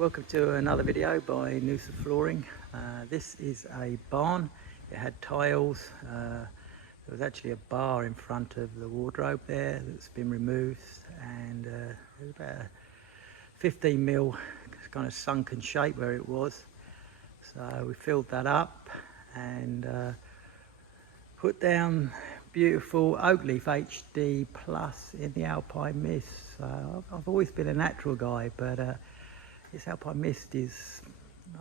Welcome to another video by Noosa Flooring. This is a barn. It had tiles. There was actually a bar in front of the wardrobe there that's been removed, and there's about a 15 mil kind of sunken shape where it was. So we filled that up and put down beautiful Oakleaf HD Plus in the Alpine mist. So I've always been a natural guy, but this Alpine mist is,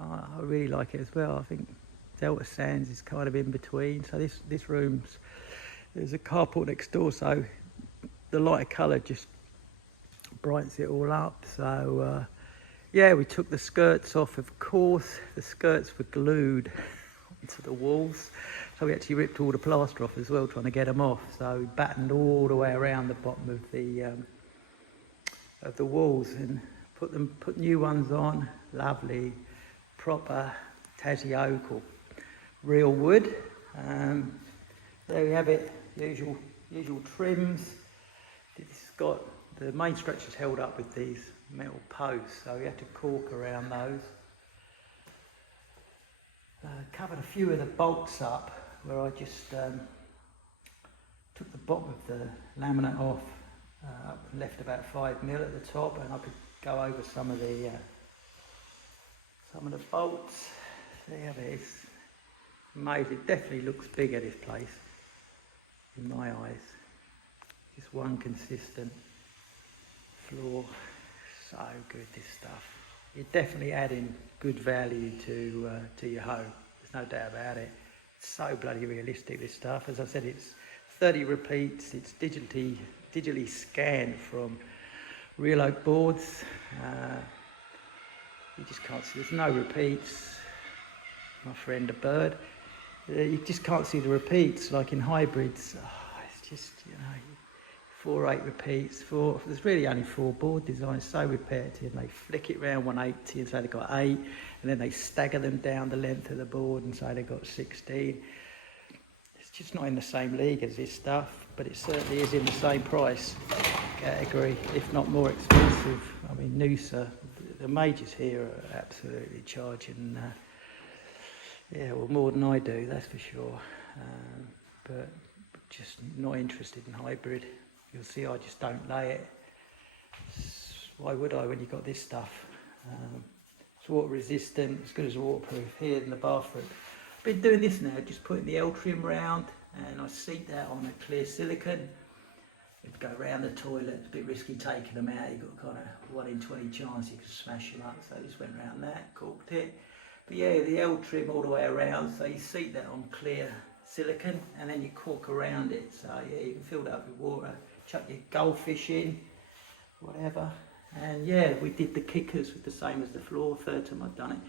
I really like it as well. I think Delta Sands is kind of in between. So this room's, there's a carport next door, so the lighter colour just brightens it all up. So yeah, we took the skirts off. Of course, the skirts were glued onto the walls, so we actually ripped all the plaster off as well, trying to get them off. So we battened all the way around the bottom of the walls and put new ones on. Lovely, proper Tassie oak or real wood. There we have it. Usual trims. It's got the main structure's held up with these metal posts, so we had to caulk around those. Covered a few of the bolts up where I just took the bottom of the laminate off, left about 5 mil at the top, and I could go over some of the bolts. There it is. Amazing. It definitely looks bigger, this place, in my eyes. Just one consistent floor. So good, this stuff. You're definitely adding good value to your home. There's no doubt about it. It's so bloody realistic, this stuff. As I said, it's 30 repeats. It's digitally scanned from real oak boards. You just can't see. There's no repeats. My friend a bird. You just can't see the repeats like in hybrids. Oh, it's just, you know, 4 8 repeats. There's really only 4 board designs, so repetitive. They flick it round 180 and say they've got 8, and then they stagger them down the length of the board and say they've got 16. It's just not in the same league as this stuff, but it certainly is in the same price category, if not more expensive. I mean, Noosa, the majors here are absolutely charging, yeah, well, more than I do, that's for sure. But just not interested in hybrid. You'll see I just don't lay it. Why would I when you've got this stuff? It's water resistant, as good as waterproof. Here in the bathroom, I've been doing this now, just putting the L trim round, and I seat that on a clear silicone. It'd go around the toilet. It's a bit risky taking them out. You've got kind of 1 in 20 chance you could smash them up. So I just went around that, corked it. But yeah, the L trim all the way around. So you seat that on clear silicone, and then you cork around it. So yeah, you can fill that up with water, chuck your goldfish in, whatever. And yeah, we did the kickers with the same as the floor. Third time I've done it.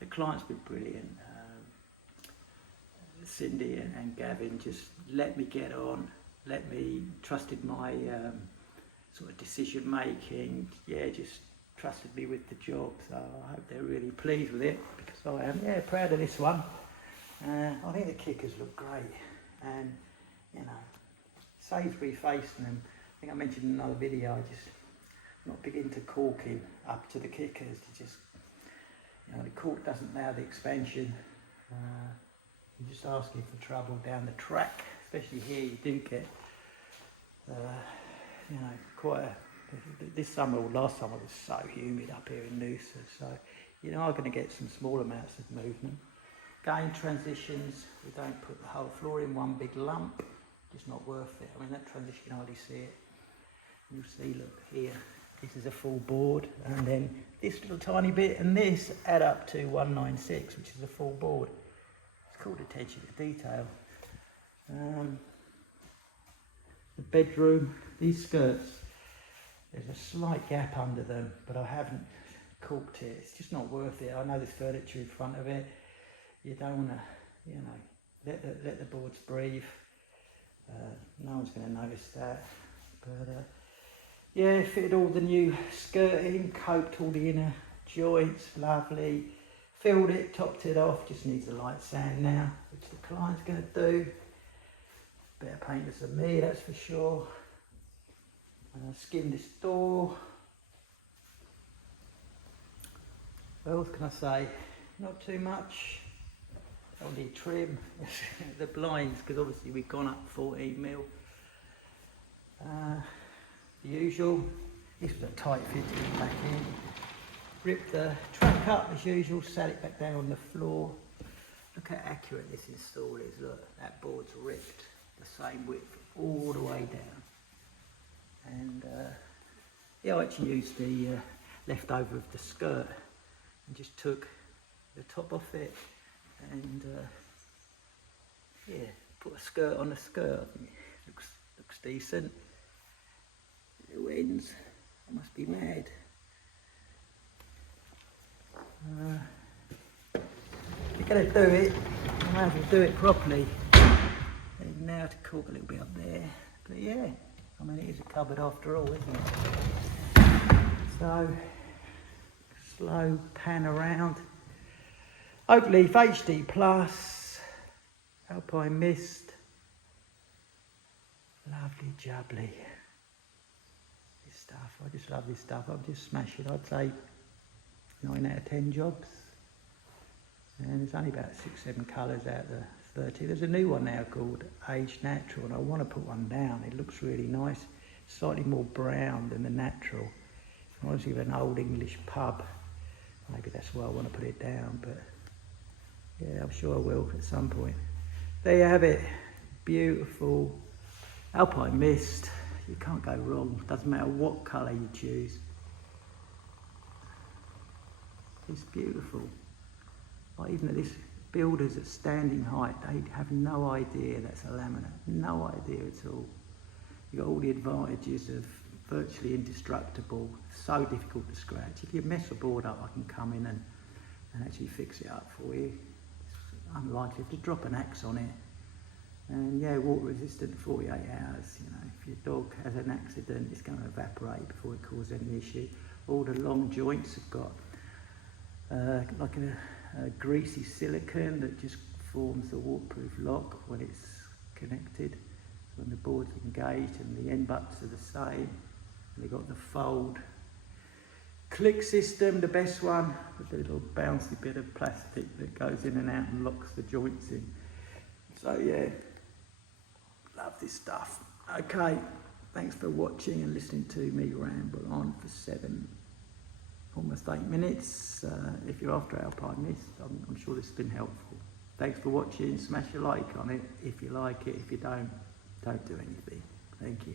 The client's been brilliant. Cindy and Gavin just let me get on. Trusted my sort of decision making. Yeah, just trusted me with the job. So I hope they're really pleased with it, because I am. Yeah, proud of this one. I think the kickers look great, and you know, saves refacing them. I think I mentioned in another video, I just not big into caulking up to the kickers. To just, you know, the caulk doesn't allow the expansion. You're just asking for trouble down the track. Especially here, you do get, you know, quite a, this summer or last summer was so humid up here in Noosa, so you know, I'm going to get some small amounts of movement. Again, transitions, we don't put the whole floor in one big lump, just not worth it. I mean, that transition, you can hardly see it. You'll see, look here, this is a full board, and then this little tiny bit and this add up to 196, which is a full board. It's called attention to detail. The bedroom, these skirts, there's a slight gap under them, but I haven't caulked it. It's just not worth it. I know there's furniture in front of it. You don't want to, you know, let the boards breathe. No one's going to notice that. But yeah, fitted all the new skirting, coped all the inner joints, lovely. Filled it, topped it off, just needs a light sand now, which the client's going to do. Better painters than me, that's for sure. Skinned this door. What else can I say? Not too much. Only trim. The blinds, because obviously we've gone up 14 mil. The usual. This was a tight fitting back in. Ripped the track up as usual, sat it back down on the floor. Look how accurate this install is. Look, that board's ripped the same width all the way down. And yeah, I actually used the leftover of the skirt and just took the top off it and yeah, put a skirt on a skirt. I think it looks decent. Little ends. I must be mad. If you're going to do it, you might as well do it properly. And now to cork a little bit up there. But yeah, I mean it is a cupboard after all, isn't it? So, slow pan around. Oakleaf HD Plus, Alpine Mist. Lovely jubbly. This stuff, I just love this stuff. I'll just smash it. I'd say 9 out of 10 jobs. And there's only about 6-7 colours out of the 30. There's a new one now called Aged Natural, and I want to put one down. It looks really nice, slightly more brown than the natural. I want to give an old English pub. Maybe that's why I want to put it down, but yeah, I'm sure I will at some point. There you have it. Beautiful Alpine Mist. You can't go wrong. Doesn't matter what colour you choose. It's beautiful. Like even at this builders at standing height, they have no idea that's a laminate. No idea at all. You've got all the advantages of virtually indestructible, so difficult to scratch. If you mess a board up, I can come in and actually fix it up for you. It's unlikely to drop an axe on it. And yeah, water resistant 48 hours. You know, if your dog has an accident, it's going to evaporate before it causes any issue. All the long joints have got like a greasy silicone that just forms the waterproof lock when it's connected. So when the board's engaged, and the end butts are the same. And they've got the fold click system, the best one, with the little bouncy bit of plastic that goes in and out and locks the joints in. So yeah, love this stuff. Okay, thanks for watching and listening to me ramble on for almost 8 minutes. If you're after Alpine Mist, I'm sure this has been helpful. Thanks for watching. Smash a like on it if you like it. If you don't do anything. Thank you.